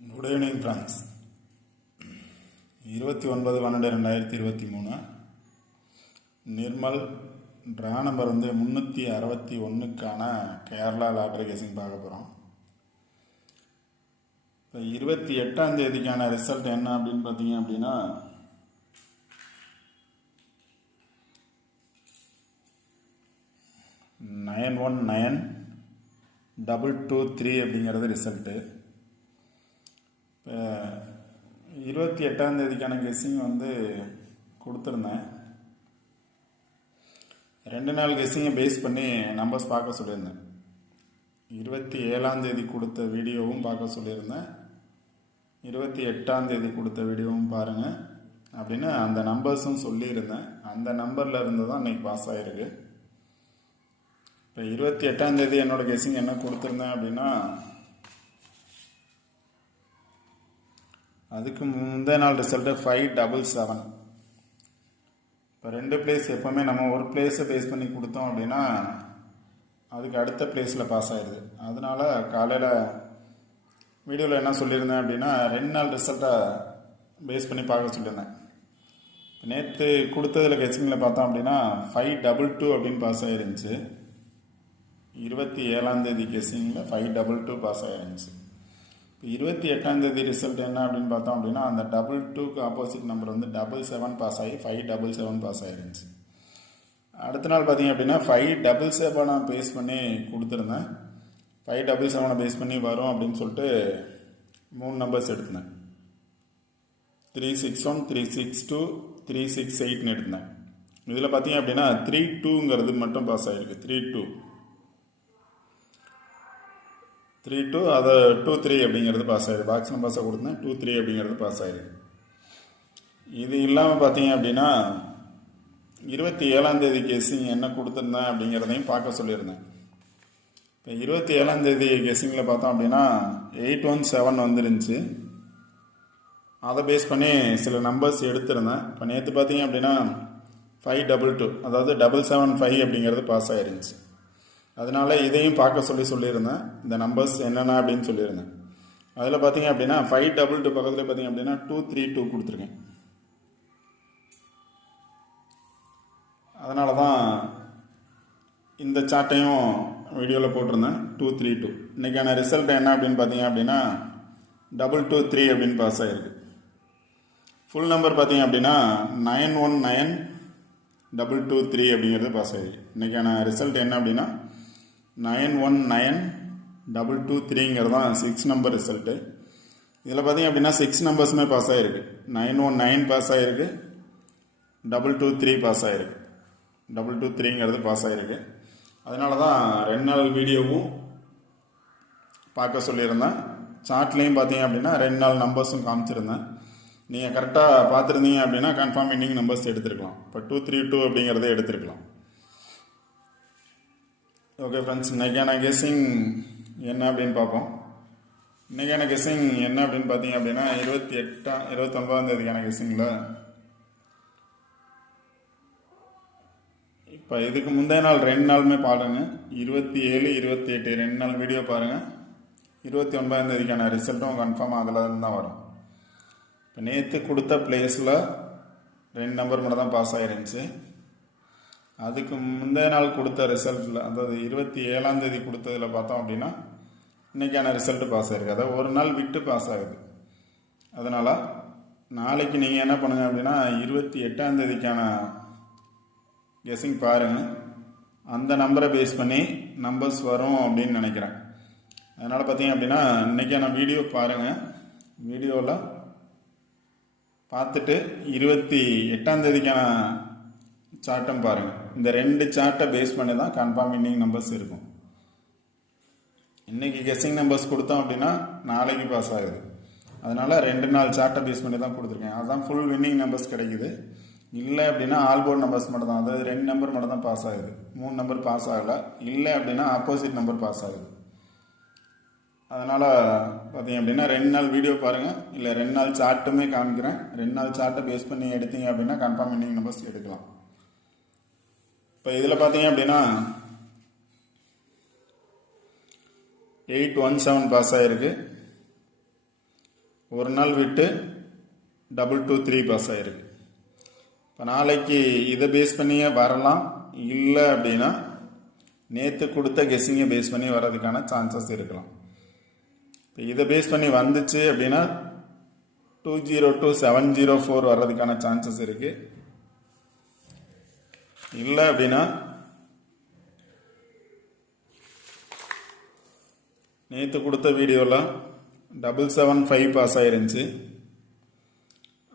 Good evening friends. 29/12/2023 Nirmal draw number 361க்கான Kerala lottery கேசிங் பார்க்க போகிறோம். இப்போ 28ஆம் தேதிக்கான ரிசல்ட் என்ன அப்படின்னு பார்த்தீங்க அப்படின்னா 919223 அப்படிங்கிறது ரிசல்ட்டு. இப்போ 28ஆம் தேதிக்கான கெஸ்ஸிங் கொடுத்துருந்தேன். 2 நாள் கெஸ்ஸிங்கை பேஸ் பண்ணி நம்பர்ஸ் பார்க்க சொல்லியிருந்தேன். 27ஆம் தேதி கொடுத்த வீடியோவும் பார்க்க சொல்லியிருந்தேன். 28ஆம் தேதி கொடுத்த வீடியோவும் பாருங்கள் அப்படின்னு அந்த நம்பர்ஸும் சொல்லியிருந்தேன். அந்த நம்பரில் இருந்து தான் இன்றைக்கி பாஸ் ஆகிருக்கு. இப்போ 28ஆம் தேதி என்னோடய கெஸ்ஸிங் என்ன கொடுத்துருந்தேன் அப்படின்னா அதுக்கு முந்தைய நாள் ரிசல்ட்டு 577. இப்போ 2 பிளேஸ் எப்போவுமே நம்ம ஒரு பிளேஸை பேஸ் பண்ணி கொடுத்தோம் அப்படின்னா அதுக்கு அடுத்த பிளேஸில் பாஸ் ஆயிடுது. அதனால காலையில் வீடியோவில் என்ன சொல்லியிருந்தேன் அப்படின்னா 2 நாள் ரிசல்ட்டை பேஸ் பண்ணி பார்க்க சொல்லியிருந்தேன். நேற்று கொடுத்ததில் கெஸ்ஸிங்கில் பார்த்தோம் அப்படின்னா 522 அப்படின்னு பாஸ் ஆகிருந்துச்சு. 27ஆம் தேதி கெஸ்ஸிங்கில் 522 பாஸ் ஆகிருந்துச்சு. இப்போ 28ஆம் தேதி ரிசல்ட் என்ன அப்படின்னு பார்த்தோம் அப்படின்னா அந்த 22க்கு ஆப்போசிட் நம்பர் 77 பாஸ் ஆகி 577 பாஸ் ஆகிருந்துச்சு. அடுத்த நாள் பார்த்தீங்க அப்படின்னா 577 பேஸ் பண்ணி கொடுத்துருந்தேன். 577 பேஸ் பண்ணி வரும் அப்படின்னு சொல்லிட்டு 3 நம்பர்ஸ் எடுத்தேன். 361, 362, 368 எடுத்தேன். இதில் பார்த்தீங்க அப்படின்னா 32ங்கிறது மட்டும் பாஸ் ஆகிருக்கு. 32 அதை 23 அப்படிங்கிறது பாஸ் ஆகிருக்கு. பாக்ஸ் நம்பர்ஸை கொடுத்தேன். 23 அப்படிங்கிறது பாஸ் ஆகிருக்கு. இது இல்லாமல் பார்த்தீங்க அப்படின்னா 27ஆம் தேதி கெஸ்ஸிங் என்ன கொடுத்துருந்தேன் அப்படிங்கிறதையும் பார்க்க சொல்லியிருந்தேன். இப்போ 27ஆம் தேதி கெஸ்ஸிங்கில் பார்த்தோம் அப்படின்னா 817 வந்துருந்துச்சு. அதை பேஸ் பண்ணி சில நம்பர்ஸ் எடுத்திருந்தேன். இப்போ நேற்று பார்த்தீங்க அப்படின்னா 522 அதாவது 775 அப்படிங்கிறது பாஸ் ஆகிருந்துச்சு. அதனால் இதையும் பார்க்க சொல்லியிருந்தேன். இந்த நம்பர்ஸ் என்னென்ன அப்படின்னு சொல்லியிருந்தேன். அதில் பார்த்தீங்க அப்படின்னா 522 பக்கத்தில் பார்த்தீங்க அப்படின்னா 232 கொடுத்துருக்கேன். அதனால தான் இந்த சார்ட்டையும் வீடியோவில் போட்டிருந்தேன். 232 இன்றைக்கான ரிசல்ட் என்ன அப்படின்னு பார்த்தீங்க அப்படின்னா 223 அப்படின்னு பாஸ் ஆகிருக்கு. ஃபுல் நம்பர் பார்த்தீங்க அப்படின்னா 919223 அப்படிங்கிறது பாஸ் ஆகிருக்கு. இன்றைக்கான ரிசல்ட் என்ன அப்படின்னா 919223ங்கிறது தான் 6 நம்பர் ரிசல்ட்டு. இதில் பார்த்தீங்க அப்படின்னா 6 நம்பர்ஸுமே பாஸ் ஆகிருக்கு. 919 பாஸ் ஆகிருக்கு, 223 பாஸ் ஆகிருக்கு. 223ங்கிறது பாஸ் ஆகிருக்கு. அதனால தான் 2 நாள் வீடியோவும் பார்க்க சொல்லியிருந்தேன். சார்ட்லேயும் பார்த்தீங்க அப்படின்னா 2 நாள் நம்பர்ஸும் காமிச்சிருந்தேன். நீங்கள் கரெக்டாக பார்த்துருந்தீங்க அப்படின்னா கன்ஃபார்ம் வின்னிங் நம்பர்ஸ் எடுத்துருக்கலாம். இப்போ 232 அப்படிங்கிறத எடுத்துருக்கலாம். ஓகே ஃப்ரெண்ட்ஸ், இன்றைக்கான கெஸ்ஸிங் என்ன அப்படின்னு பார்ப்போம். இன்றைக்கான கெஸ்ஸிங் என்ன அப்படின்னு பார்த்தீங்க அப்படின்னா 29ஆம் தேதிக்கான கெஸ்ஸிங்கில் இப்போ இதுக்கு முந்தைய நாள் 2 நாளுமே பாருங்கள். 27, 28 2 நாள் வீடியோ பாருங்கள். 29ஆம் தேதிக்கான ரிசல்ட்டும் கன்ஃபார்மாக அதில் தான் வரும். இப்போ நேற்று கொடுத்த பிளேஸில் 2 நம்பர் மட்டும் தான் பாஸ் ஆகிருந்துச்சு. அதுக்கு முந்தைய நாள் கொடுத்த ரிசல்ட்டில் அதாவது 27ஆம் தேதி கொடுத்ததில் பார்த்தோம் அப்படின்னா இன்றைக்கான ரிசல்ட்டு பாஸ் ஆகிருக்கு. அதாவது ஒரு நாள் விட்டு பாஸ் ஆகுது. அதனால் நாளைக்கு நீங்கள் என்ன பண்ணுங்கள் அப்படின்னா 28ஆம் தேதிக்கான கெஸ்ஸிங் பாருங்கள். அந்த நம்பரை பேஸ் பண்ணி நம்பர்ஸ் வரும் அப்படின்னு நினைக்கிறேன். அதனால் பார்த்தீங்க அப்படின்னா இன்றைக்கான வீடியோ பாருங்கள். வீடியோவில் பார்த்துட்டு 28ஆம் தேதிக்கான சார்ட்டும் பாருங்கள். இந்த 2 சார்ட்டை பேஸ் பண்ணி தான் கன்ஃபார்ம் வின்னிங் நம்பர்ஸ் இருக்கும். இன்றைக்கி கெஸ்ஸிங் நம்பர்ஸ் கொடுத்தோம் அப்படின்னா நாளைக்கு பாஸ் ஆகுது. அதனால் 2 நாள் சார்ட்டை பேஸ் பண்ணி தான் கொடுத்துருக்கேன். அதுதான் ஃபுல் வின்னிங் நம்பர்ஸ் கிடைக்குது. இல்லை அப்படின்னா ஆல் போர்ட் நம்பர்ஸ் மட்டும் தான், அதாவது 2 நம்பர் மட்டும் தான் பாஸ் ஆகுது, 3 நம்பர் பாஸ் ஆகலை. இல்லை அப்படின்னா ஆப்போசிட் நம்பர் பாஸ் ஆகுது. அதனால் பார்த்தீங்க அப்படின்னா 2 நாள் வீடியோ பாருங்கள். இல்லை 2 நாள் சார்ட்டுமே காமிக்கிறேன். 2 நாள் சார்ட்டை பேஸ் பண்ணி எடுத்தீங்க அப்படின்னா கன்ஃபார்ம் வின்னிங் நம்பர்ஸ் எடுக்கலாம். இப்போ இதில் பார்த்தீங்க அப்படின்னா 817 பாஸ் ஆகிருக்கு. ஒரு நாள் விட்டு 223 பாஸ் ஆகிருக்கு. இப்போ நாளைக்கு இதை பேஸ் பண்ணியே வரலாம், இல்லை அப்படின்னா நேற்று கொடுத்த கெஸ்ஸிங்கை பேஸ் பண்ணி வர்றதுக்கான சான்சஸ் இருக்கலாம். இப்போ இதை பேஸ் பண்ணி வந்துச்சு அப்படின்னா 202704 வர்றதுக்கான சான்சஸ் இருக்குது. இல்லை அப்படின்னா நேற்று கொடுத்த வீடியோவில் 775 பாஸ் ஆகிருந்துச்சு.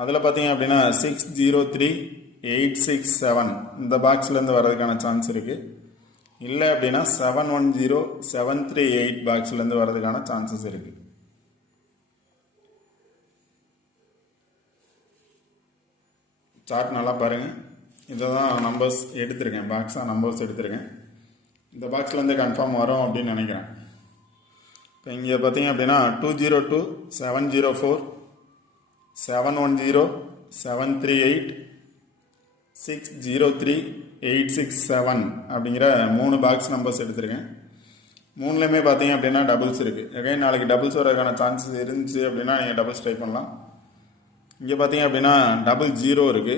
அதில் பார்த்தீங்க அப்படின்னா 603867 இந்த பாக்ஸ்லேருந்து வர்றதுக்கான சான்ஸ் இருக்குது. இல்லை அப்படின்னா 710738 பாக்ஸ்லேருந்து வர்றதுக்கான சான்சஸ் இருக்குது. சார்ட் நல்லா பாருங்கள். இதை தான் நம்பர்ஸ் எடுத்திருக்கேன், பாக்ஸாக நம்பர்ஸ் எடுத்திருக்கேன். இந்த பாக்ஸ்லேருந்து கன்ஃபார்ம் வரும் அப்படின்னு நினைக்கிறேன். இப்போ இங்கே பார்த்தீங்க அப்படின்னா 202 704 710 738 603 867 அப்படிங்கிற 3 பாக்ஸ் நம்பர்ஸ் எடுத்திருக்கேன். 3லையுமே பார்த்தீங்க அப்படின்னா டபுள்ஸ் இருக்குது. எகைன் நாளைக்கு டபுள்ஸ் வரதுக்கான சான்சஸ் இருந்துச்சு அப்படின்னா நீங்கள் டபுள்ஸ் ட்ரை பண்ணலாம். இங்கே பார்த்தீங்க அப்படின்னா 00 இருக்குது.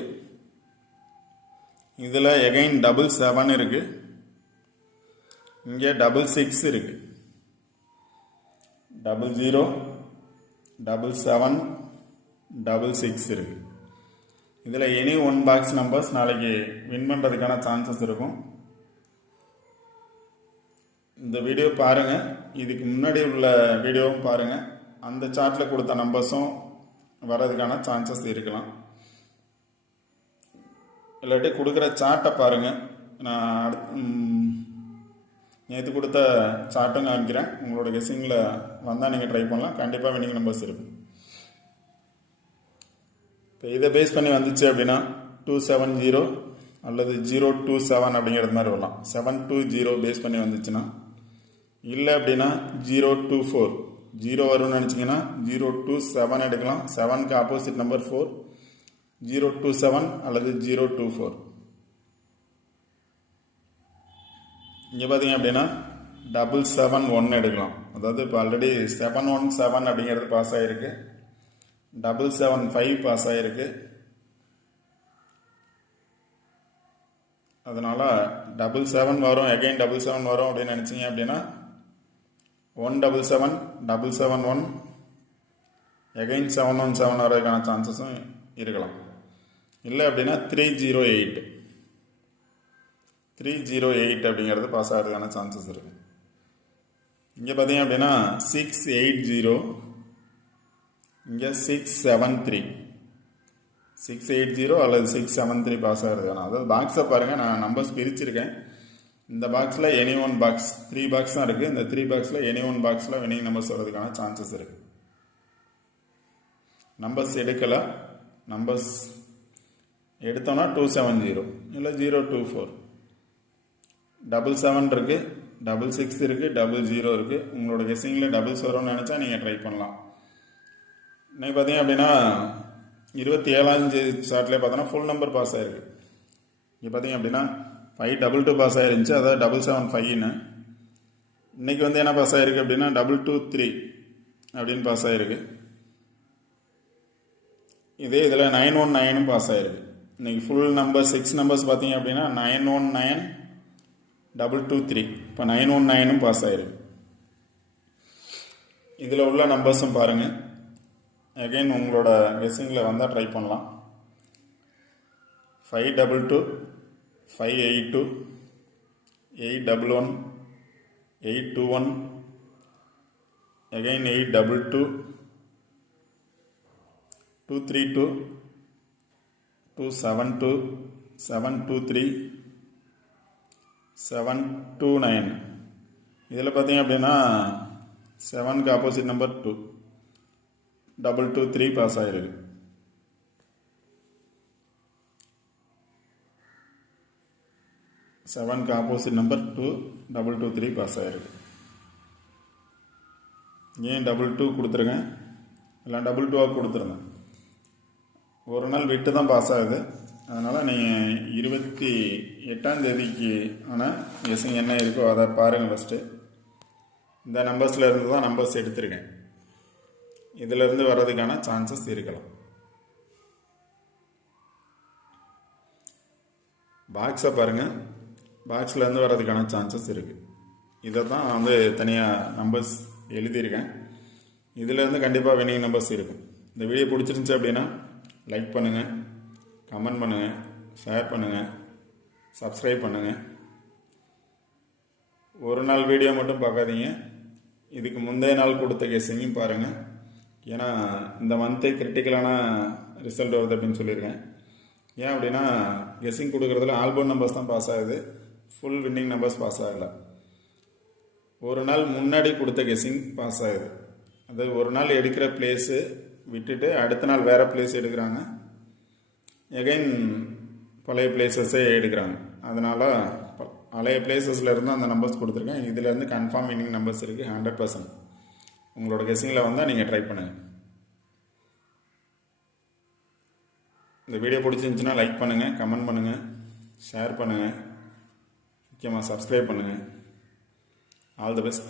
இதில் எகைன் 77 இருக்குது. இங்கே 66 இருக்குது. 00 77 66 இருக்குது. இதில் எனி 1 பாக்ஸ் நம்பர்ஸ் நாளைக்கு வின் பண்ணுறதுக்கான சான்சஸ் இருக்கும். இந்த வீடியோ பாருங்கள், இதுக்கு முன்னாடி உள்ள வீடியோவும் பாருங்கள். அந்த சார்ட்டில் கொடுத்த நம்பர்ஸும் வர்றதுக்கான சான்சஸ் இருக்கலாம். இல்லாட்டி கொடுக்குற சார்ட்டை பாருங்கள். நான் நேற்று கொடுத்த சார்ட்டும் காமிக்கிறேன். உங்களோட கெஸ்ஸிங்கில் வந்தால் நீங்கள் ட்ரை பண்ணலாம். கண்டிப்பாக வின்னிங் நம்பர்ஸ் இருக்கும். இப்போ இதை பேஸ் பண்ணி வந்துச்சு அப்படின்னா 270 அல்லது 027 அப்படிங்கிறது மாதிரி வரலாம். 720 பேஸ் பண்ணி வந்துச்சுன்னா, இல்லை அப்படின்னா 024 0 வரும்னு நினச்சிங்கன்னா 027 எடுக்கலாம். 7க்கு ஆப்போசிட் நம்பர் 4 027 அல்லது 024. இங்கே பார்த்தீங்க அப்படின்னா 771 எடுக்கலாம். அதாவது இப்போ ஆல்ரெடி 717 அப்படிங்கிறது பாஸ் ஆகிருக்கு. 775 பாஸ் ஆகிருக்கு. அதனால் 77 வரும், எகைன் 77 வரும் அப்படின்னு நினச்சிங்க அப்படின்னா 177 771 எகைன் 717 வரதுக்கான சான்சஸும் இருக்கலாம். இல்லை அப்படின்னா 308 அப்படிங்கிறது பாஸ் ஆகிறதுக்கான சான்சஸ் இருக்குது. இங்கே பார்த்தீங்க அப்படின்னா 680, இங்கே 680 அல்லது 673 பாஸ் ஆகிறதுக்கான, அதாவது பாக்ஸை பாருங்கள். நான் நம்பர்ஸ் பிரிச்சிருக்கேன். இந்த பாக்ஸில் எனி 1 பாக்ஸ் 3 பாக்ஸ் தான் இருக்குது. இந்த 3 பாக்ஸில் எனி 1 பாக்ஸில் வினிங் நம்பர்ஸ் வர்றதுக்கான சான்சஸ் இருக்குது. நம்பர்ஸ் எடுக்கலை. நம்பர்ஸ் எடுத்தோன்னா 270 இல்லை 024 77 இருக்குது, 66 இருக்குது, 00 இருக்குது. உங்களோட கெஸ்ஸிங்கில் டபுள்ஸ் வரும்னு நினச்சா நீங்கள் ட்ரை பண்ணலாம். இன்னைக்கு பார்த்தீங்க அப்படின்னா 27 சார்ட்லேயே பார்த்தோன்னா ஃபுல் நம்பர் பாஸ் ஆகிருக்கு. இங்கே பார்த்தீங்க அப்படின்னா 522 பாஸ் ஆகிருந்துச்சு, அதாவது 775ன்னு. இன்றைக்கி வந்து என்ன பாஸ் ஆகிருக்கு அப்படின்னா 223 அப்படின்னு பாஸ் ஆகிருக்கு. இதே இதில் 919 பாஸ் ஆகிருக்கு. இன்றைக்கி ஃபுல் நம்பர் 6 நம்பர்ஸ் பார்த்தீங்க அப்படின்னா 919 223. இப்போ 919 பாஸ் ஆகிருக்கு. இதில் உள்ள நம்பர்ஸும் பாருங்கள். அகைன் உங்களோட கெஸ்ஸிங்கில் வந்தால் ட்ரை பண்ணலாம். 522 582 811 821 again 822 232 272 723 729. இதில் பார்த்தீங்க அப்படின்னா 7க்கு ஆப்போசிட் நம்பர் 2 223 பாஸ் ஆகிருக்கு. செவனுக்கு ஆப்போசிட் நம்பர் 2 223 பாஸ் ஆகிருக்கு. ஏன் 22 கொடுத்துருங்க, இல்லை 22 கொடுத்துருங்க. ஒரு நாள் விட்டு தான் பாஸ் ஆகுது. அதனால் நீங்கள் 28ஆம் தேதிக்கு ஆனால் கெஸ்ஸிங் என்ன இருக்கோ அதை பாருங்கள். ஃபஸ்ட்டு இந்த நம்பர்ஸில் இருந்து தான் நம்பர்ஸ் எடுத்திருக்கேன். இதிலிருந்து வர்றதுக்கான சான்சஸ் இருக்கலாம். பாக்ஸை பாருங்கள், பாக்ஸ்லேருந்து வர்றதுக்கான சான்சஸ் இருக்குது. இதை தான் வந்து தனியாக நம்பர்ஸ் எழுதியிருக்கேன். இதிலேருந்து கண்டிப்பாக வின்னிங் நம்பர்ஸ் இருக்கும். இந்த வீடியோ பிடிச்சிருந்துச்சி அப்படின்னா லைக் பண்ணுங்கள், கமெண்ட் பண்ணுங்கள், ஷேர் பண்ணுங்கள், சப்ஸ்கிரைப் பண்ணுங்கள். ஒரு நாள் வீடியோ மட்டும் பார்க்காதீங்க, இதுக்கு முந்தைய நாள் கொடுத்த கெஸ்ஸிங்கும் பாருங்கள். ஏன்னா இந்த மந்த்தே கிரிட்டிக்கலான ரிசல்ட் வருது அப்படின்னு சொல்லியிருக்கேன். ஏன் அப்படின்னா கெஸ்ஸிங் கொடுக்குறதுல ஆல்பம் நம்பர்ஸ் தான் பாஸ் ஆகுது, ஃபுல் வின்னிங் நம்பர்ஸ் பாஸ் ஆகலை. ஒரு நாள் முன்னாடி கொடுத்த கெஸ்ஸிங் பாஸ் ஆகுது. அது ஒரு நாள் எடுக்கிற பிளேஸு விட்டுட்டு அடுத்த நாள் வேறு பிளேஸ் எடுக்கிறாங்க, எகைன் பழைய பிளேசஸே எடுக்கிறாங்க. அதனால் பழைய பிளேசஸில் இருந்து அந்த நம்பர்ஸ் கொடுத்துருக்கேன். இதிலேருந்து கன்ஃபார்ம் வின்னிங் நம்பர்ஸ் இருக்குது 100%. உங்களோட கெஸ்ஸிங்கில் வந்தால் நீங்கள் ட்ரை பண்ணுங்கள். இந்த வீடியோ பிடிச்சிருந்துச்சுன்னா லைக் பண்ணுங்கள், கமெண்ட் பண்ணுங்கள், ஷேர் பண்ணுங்கள், முக்கியமாக சப்ஸ்கிரைப் பண்ணுங்கள். All the best.